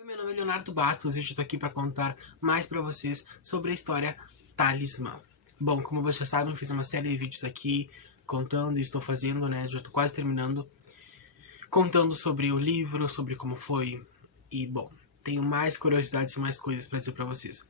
Oi, meu nome é Leonardo Bastos e eu estou aqui para contar mais para vocês sobre a história Talismã. Bom, como vocês sabem, eu fiz uma série de vídeos aqui contando e estou fazendo, né, já estou quase terminando, contando sobre o livro, sobre como foi e, bom, tenho mais curiosidades e mais coisas para dizer para vocês.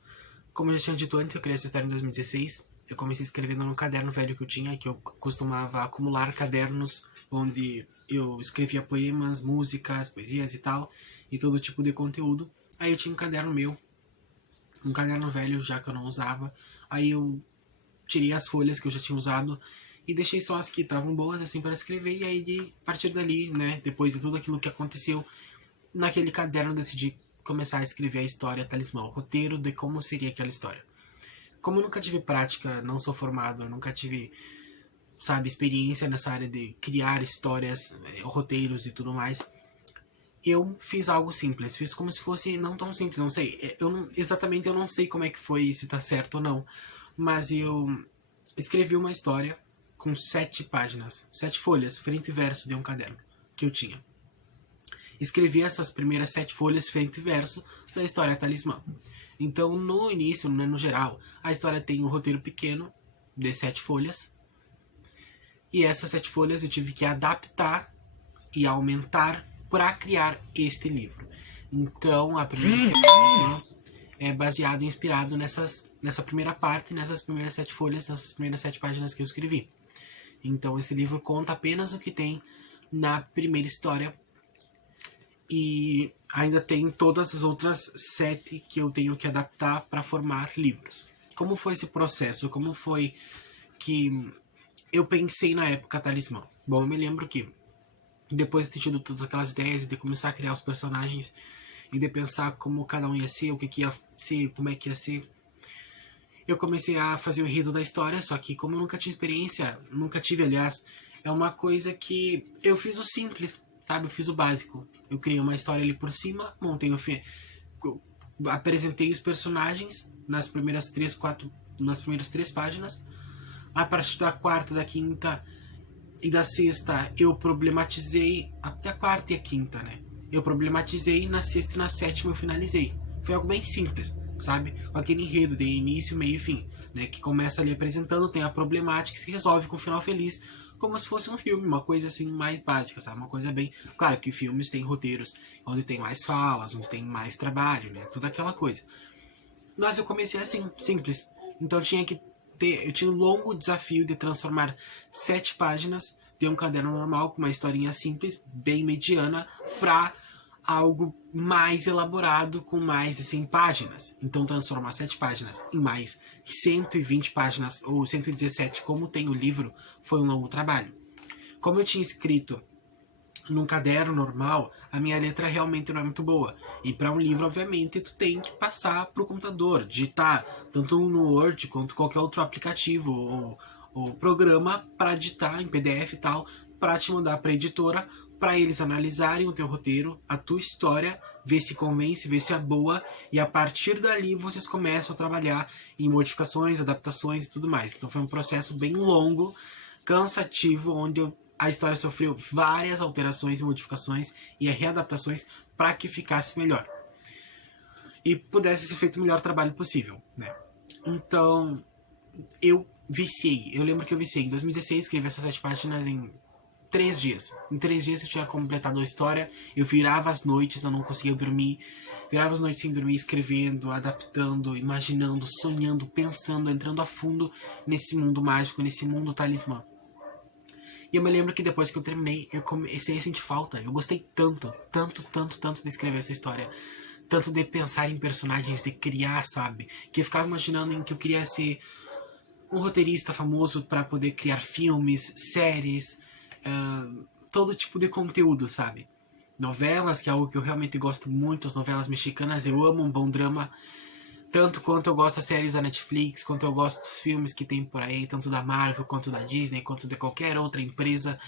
Como eu já tinha dito antes, eu criei essa história em 2016, eu comecei escrevendo num caderno velho que eu tinha, que eu costumava acumular cadernos onde eu escrevia poemas, músicas, poesias e tal, e todo tipo de conteúdo. Aí eu tinha um caderno meu, um caderno velho já que eu não usava. Aí eu tirei as folhas que eu já tinha usado e deixei só as que estavam boas assim para escrever. E aí, a partir dali, né, depois de tudo aquilo que aconteceu, naquele caderno eu decidi começar a escrever a história Talismã, o roteiro de como seria aquela história. Como eu nunca tive prática, não sou formado, nunca tive, sabe, experiência nessa área de criar histórias, roteiros e tudo mais, eu fiz algo simples, fiz como se fosse não tão simples, não sei, exatamente eu não sei como é que foi, se tá certo ou não, mas eu escrevi uma história com 7 páginas, 7 folhas, frente e verso de um caderno que eu tinha. Escrevi essas primeiras 7 folhas frente e verso da história Talismã. Então, no início, né, no geral, a história tem um roteiro pequeno de 7 folhas, e essas 7 folhas eu tive que adaptar e aumentar para criar este livro. Então, a primeira história é baseado e inspirado nessa primeira parte, nessas primeiras 7 folhas, nessas primeiras 7 páginas que eu escrevi. Então, esse livro conta apenas o que tem na primeira história e ainda tem todas as outras 7 que eu tenho que adaptar para formar livros. Como foi esse processo? Como foi que eu pensei na época Talismã? Bom, eu me lembro que depois de ter tido todas aquelas ideias e de começar a criar os personagens e de pensar como cada um ia ser, o que ia ser, como é que ia ser, eu comecei a fazer o enredo da história, só que como eu nunca tinha experiência, nunca tive, aliás, é uma coisa que eu fiz o simples, sabe? Eu fiz o básico. Eu criei uma história ali por cima, montei apresentei os personagens nas primeiras 3 páginas. A partir da 4ª, da 5ª e da 6ª eu problematizei, até a 4ª e a 5ª, né? Eu problematizei, na 6ª e na 7ª eu finalizei. Foi algo bem simples, sabe? Com aquele enredo de início, meio e fim, né? Que começa ali apresentando, tem a problemática que se resolve com um final feliz, como se fosse um filme, uma coisa assim mais básica, sabe? Uma coisa bem... Claro que filmes têm roteiros onde tem mais falas, onde tem mais trabalho, né? Toda aquela coisa. Mas eu comecei assim, simples. Então eu tinha um longo desafio de transformar 7 páginas de um caderno normal com uma historinha simples, bem mediana, para algo mais elaborado com mais de 100 páginas. Então transformar 7 páginas em mais 120 páginas ou 117, como tem o livro, foi um longo trabalho. Como eu tinha escrito num caderno normal, a minha letra realmente não é muito boa. E para um livro, obviamente, tu tem que passar pro computador, digitar, tanto no Word quanto qualquer outro aplicativo ou programa para digitar em PDF e tal, para te mandar para a editora, para eles analisarem o teu roteiro, a tua história, ver se convence, ver se é boa, e a partir dali vocês começam a trabalhar em modificações, adaptações e tudo mais. Então foi um processo bem longo, cansativo, onde a história sofreu várias alterações e modificações e readaptações para que ficasse melhor e pudesse ser feito o melhor trabalho possível, né? Então eu viciei, eu lembro que eu viciei em 2016, escrevi essas 7 páginas em 3 dias. Em 3 dias eu tinha completado a história. Eu virava as noites, eu não conseguia dormir. Virava as noites sem dormir, escrevendo, adaptando, imaginando, sonhando, pensando, entrando a fundo nesse mundo mágico, nesse mundo Talismã. E eu me lembro que depois que eu terminei, eu comecei a sentir falta. Eu gostei tanto de escrever essa história. Tanto de pensar em personagens, de criar, sabe? Que eu ficava imaginando em que eu queria ser um roteirista famoso para poder criar filmes, séries, todo tipo de conteúdo, sabe? Novelas, que é algo que eu realmente gosto muito, as novelas mexicanas, eu amo um bom drama, tanto quanto eu gosto das séries da Netflix, quanto eu gosto dos filmes que tem por aí, tanto da Marvel, quanto da Disney, quanto de qualquer outra empresa.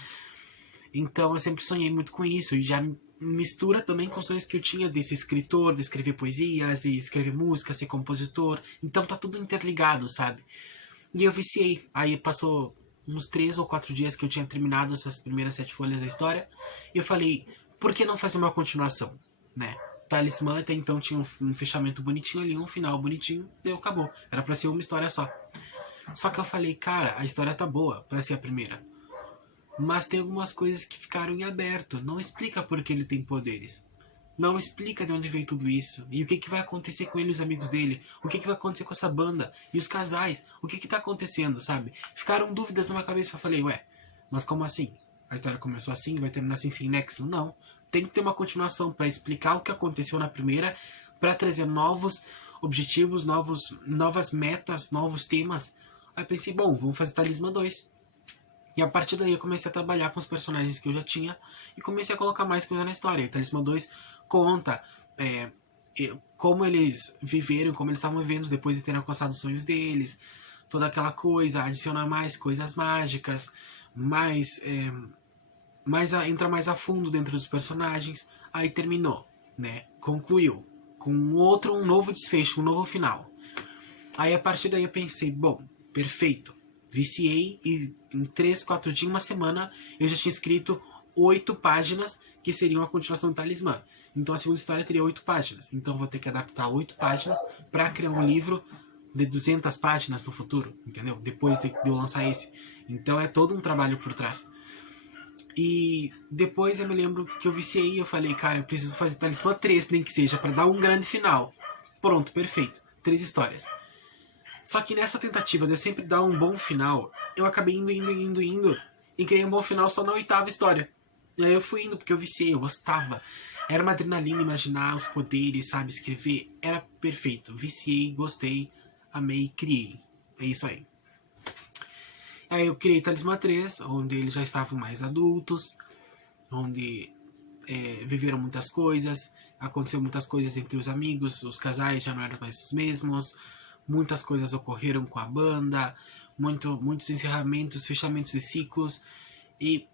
Então eu sempre sonhei muito com isso, e já mistura também com sonhos que eu tinha de ser escritor, de escrever poesias, de escrever música, ser compositor. Então tá tudo interligado, sabe? E eu viciei. Aí passou uns 3 ou 4 dias que eu tinha terminado essas primeiras 7 folhas da história, e eu falei, por que não fazer uma continuação, né? Talismã até então tinha um fechamento bonitinho ali, um final bonitinho, deu, acabou. Era pra ser uma história só. Só que eu falei, cara, a história tá boa pra ser a primeira. Mas tem algumas coisas que ficaram em aberto. Não explica por que ele tem poderes. Não explica de onde veio tudo isso. E o que vai acontecer com ele e os amigos dele. O que vai acontecer com essa banda. E os casais. O que tá acontecendo, sabe? Ficaram dúvidas na minha cabeça. Eu falei, ué, mas como assim? A história começou assim e vai terminar assim sem nexo? Não. Tem que ter uma continuação para explicar o que aconteceu na primeira. Para trazer novos objetivos, novas metas, novos temas. Aí pensei, bom, vamos fazer Talismã 2. E a partir daí eu comecei a trabalhar com os personagens que eu já tinha e comecei a colocar mais coisa na história. E Talismã 2 conta como eles viveram, como eles estavam vivendo depois de terem alcançado os sonhos deles, toda aquela coisa, adiciona mais coisas mágicas, entra mais a fundo dentro dos personagens. Aí terminou, né? Concluiu com um novo desfecho, um novo final. Aí a partir daí eu pensei, bom, perfeito. Viciei e em 3, 4 dias, uma semana, eu já tinha escrito 8 páginas que seriam a continuação do Talismã. Então a segunda história teria 8 páginas. Então vou ter que adaptar 8 páginas para criar um livro de 200 páginas no futuro, entendeu? Depois de eu lançar esse. Então é todo um trabalho por trás. E depois eu me lembro que eu viciei e eu falei, cara, eu preciso fazer Talismã 3, nem que seja, para dar um grande final. Pronto, perfeito. 3 histórias. Só que nessa tentativa de sempre dar um bom final, eu acabei indo e criei um bom final só na 8ª história. E aí eu fui indo porque eu viciei, eu gostava. Era uma adrenalina imaginar os poderes, sabe? Escrever. Era perfeito. Viciei, gostei, amei, criei. É isso aí. Aí eu criei Talismã 3, onde eles já estavam mais adultos, onde viveram muitas coisas, aconteceu muitas coisas entre os amigos, os casais já não eram mais os mesmos. Muitas coisas ocorreram com a banda, muitos encerramentos, fechamentos de ciclos e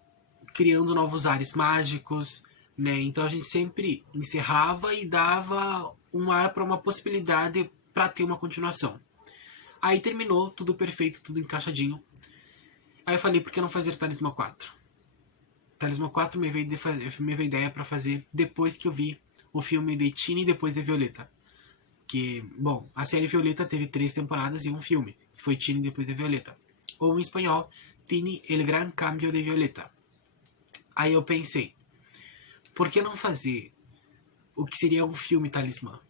criando novos ares mágicos, né? Então a gente sempre encerrava e dava um ar para uma possibilidade para ter uma continuação. Aí terminou, tudo perfeito, tudo encaixadinho. Aí eu falei, por que não fazer Talismã 4? Talismã 4 me veio ideia para fazer depois que eu vi o filme de Tini e depois de Violeta. Que, bom, a série Violeta teve 3 temporadas e um filme, que foi Tini depois de Violeta. Ou em espanhol, Tini, el gran cambio de Violeta. Aí eu pensei, por que não fazer o que seria um filme Talismã?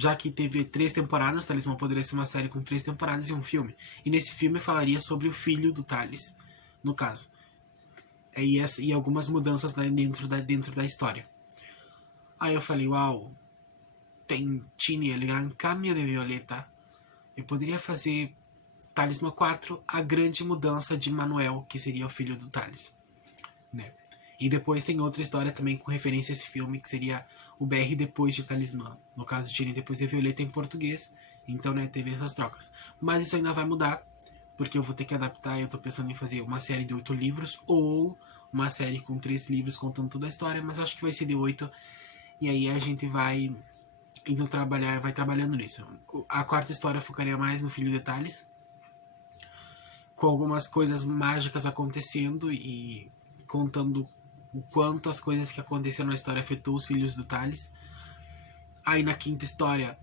Já que teve 3 temporadas, Talismã poderia ser uma série com 3 temporadas e um filme. E nesse filme falaria sobre o filho do Talis, no caso. E algumas mudanças dentro da história. Aí eu falei, uau, tem Tini, el gran cambio de Violeta. Eu poderia fazer Talismã 4, a grande mudança de Manuel, que seria o filho do Talis, né? E depois tem outra história também com referência a esse filme, que seria o BR depois de Talismã. No caso, Tini depois de Violeta em português. Então, né, teve essas trocas. Mas isso ainda vai mudar, porque eu vou ter que adaptar. Eu tô pensando em fazer uma série de 8 livros, ou uma série com 3 livros contando toda a história, mas acho que vai ser de 8. E aí a gente vai trabalhando nisso. A 4ª história focaria mais no filho de Talis, com algumas coisas mágicas acontecendo e contando o quanto as coisas que aconteceram na história afetou os filhos do Talis. Aí na 5ª história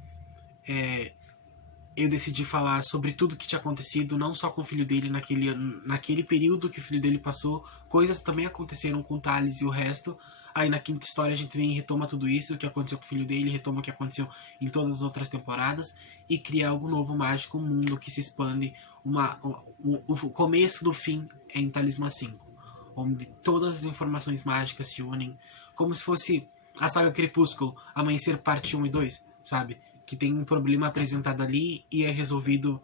eu decidi falar sobre tudo que tinha acontecido, não só com o filho dele naquele período que o filho dele passou. Coisas também aconteceram com o Talis e o resto. Aí na 5ª história a gente vem e retoma tudo isso, o que aconteceu com o filho dele, retoma o que aconteceu em todas as outras temporadas e cria algo novo, mágico, um mundo que se expande, o começo do fim em Talismã 5, onde todas as informações mágicas se unem, como se fosse a saga Crepúsculo, Amanhecer parte 1 e 2, sabe? Que tem um problema apresentado ali e é resolvido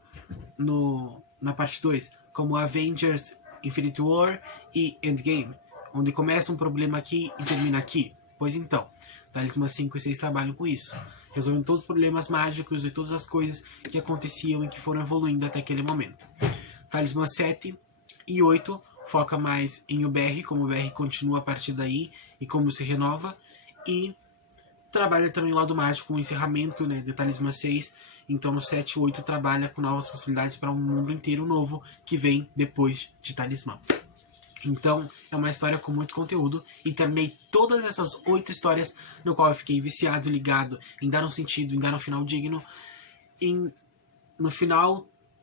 na parte 2, como Avengers Infinity War e Endgame, onde começa um problema aqui e termina aqui. Pois então, Talismã 5 e 6 trabalham com isso, resolvendo todos os problemas mágicos e todas as coisas que aconteciam e que foram evoluindo até aquele momento. Talismã 7 e 8 foca mais em o BR, como o BR continua a partir daí e como se renova, e trabalha também o lado mágico, o encerramento, né, de Talismã 6. Então no 7 e 8 trabalha com novas possibilidades para um mundo inteiro novo que vem depois de Talismã. Então, é uma história com muito conteúdo e terminei todas essas 8 histórias no qual eu fiquei viciado, ligado, em dar um sentido, em dar um final digno,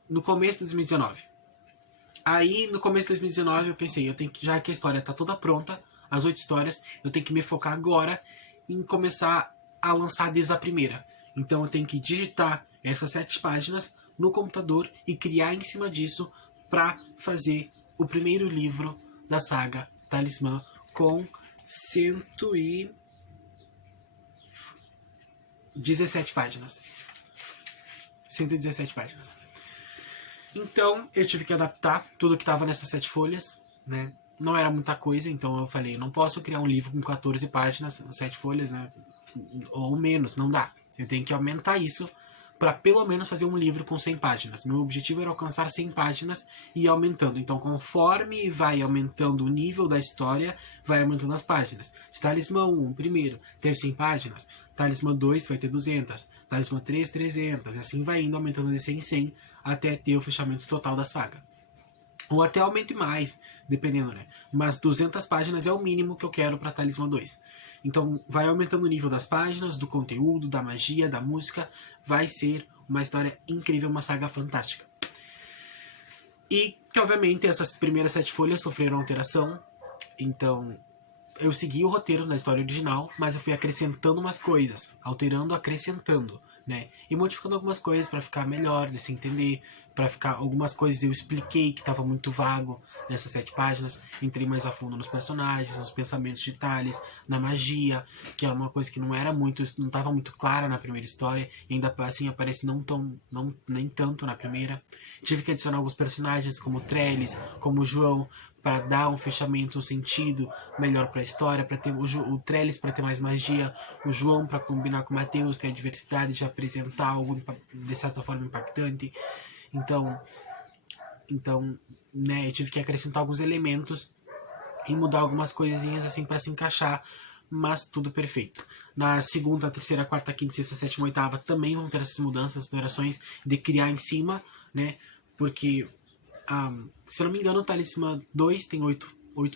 no começo de 2019. Aí, no começo de 2019, eu pensei, já que a história tá toda pronta, as 8 histórias, eu tenho que me focar agora em começar a lançar desde a primeira. Então, eu tenho que digitar essas 7 páginas no computador e criar em cima disso para fazer o primeiro livro da saga Talismã com 117 páginas. 117 páginas. Então, eu tive que adaptar tudo que estava nessas 7 folhas, né? Não era muita coisa, então eu falei, não posso criar um livro com 14 páginas, 7 folhas, né? Ou menos, não dá. Eu tenho que aumentar isso para pelo menos fazer um livro com 100 páginas. Meu objetivo era alcançar 100 páginas e ir aumentando. Então, conforme vai aumentando o nível da história, vai aumentando as páginas. Se Talismã 1, primeiro, teve 100 páginas, Talismã 2 vai ter 200, Talismã 3, 300, e assim vai indo, aumentando de 100 em 100, até ter o fechamento total da saga. Ou até aumente mais, dependendo, né? Mas 200 páginas é o mínimo que eu quero para Talismã 2. Então, vai aumentando o nível das páginas, do conteúdo, da magia, da música. Vai ser uma história incrível, uma saga fantástica. E que, obviamente, essas primeiras 7 folhas sofreram alteração. Então, eu segui o roteiro da história original, mas eu fui acrescentando umas coisas. Alterando, acrescentando, né? E modificando algumas coisas para ficar melhor, de se entender. Para ficar algumas coisas eu expliquei que estava muito vago nessas 7 páginas. Entrei mais a fundo nos personagens, nos pensamentos de Thales, na magia, que é uma coisa que não estava muito clara na primeira história, e ainda assim aparece nem tanto na primeira. Tive que adicionar alguns personagens como Trellis, como João, para dar um fechamento, um sentido melhor para a história, para ter o Trellis para ter mais magia, o João para combinar com o Mateus, ter a diversidade de apresentar algo de certa forma impactante. Então, né, eu tive que acrescentar alguns elementos e mudar algumas coisinhas assim para se encaixar, mas tudo perfeito. Na segunda, terceira, quarta, quinta, sexta, sétima, oitava também vão ter essas mudanças, alterações de criar em cima, né? Porque, se eu não me engano, o Talismã 2 tem 8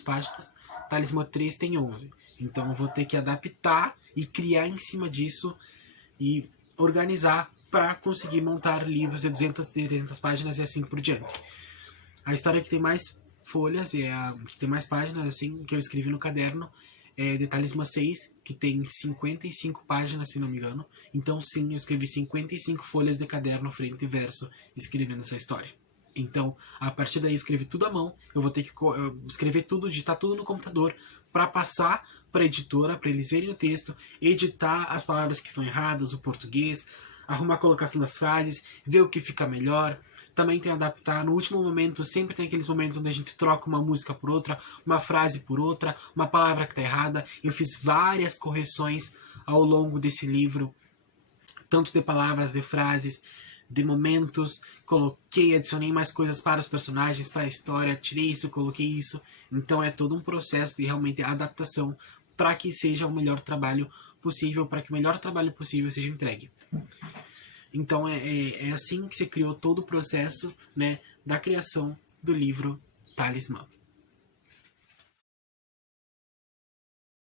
páginas, Talismã 3 tem 11. Então eu vou ter que adaptar e criar em cima disso e organizar para conseguir montar livros de 200, 300 páginas e assim por diante. A história que tem mais folhas e que tem mais páginas, assim, que eu escrevi no caderno, é de Talismã 6, que tem 55 páginas, se não me engano. Então, sim, eu escrevi 55 folhas de caderno, frente e verso, escrevendo essa história. Então, a partir daí, escrevi tudo à mão. Eu vou ter que escrever tudo, digitar tudo no computador para passar para a editora, para eles verem o texto, editar as palavras que estão erradas, o português, arrumar a colocação das frases, ver o que fica melhor. Também tem adaptar. No último momento, sempre tem aqueles momentos onde a gente troca uma música por outra, uma frase por outra, uma palavra que está errada. Eu fiz várias correções ao longo desse livro, tanto de palavras, de frases, de momentos. Coloquei, adicionei mais coisas para os personagens, para a história, tirei isso, coloquei isso. Então é todo um processo de realmente adaptação para que seja o melhor trabalho possível, para que o melhor trabalho possível seja entregue. Então é assim que se criou todo o processo, né, da criação do livro Talismã.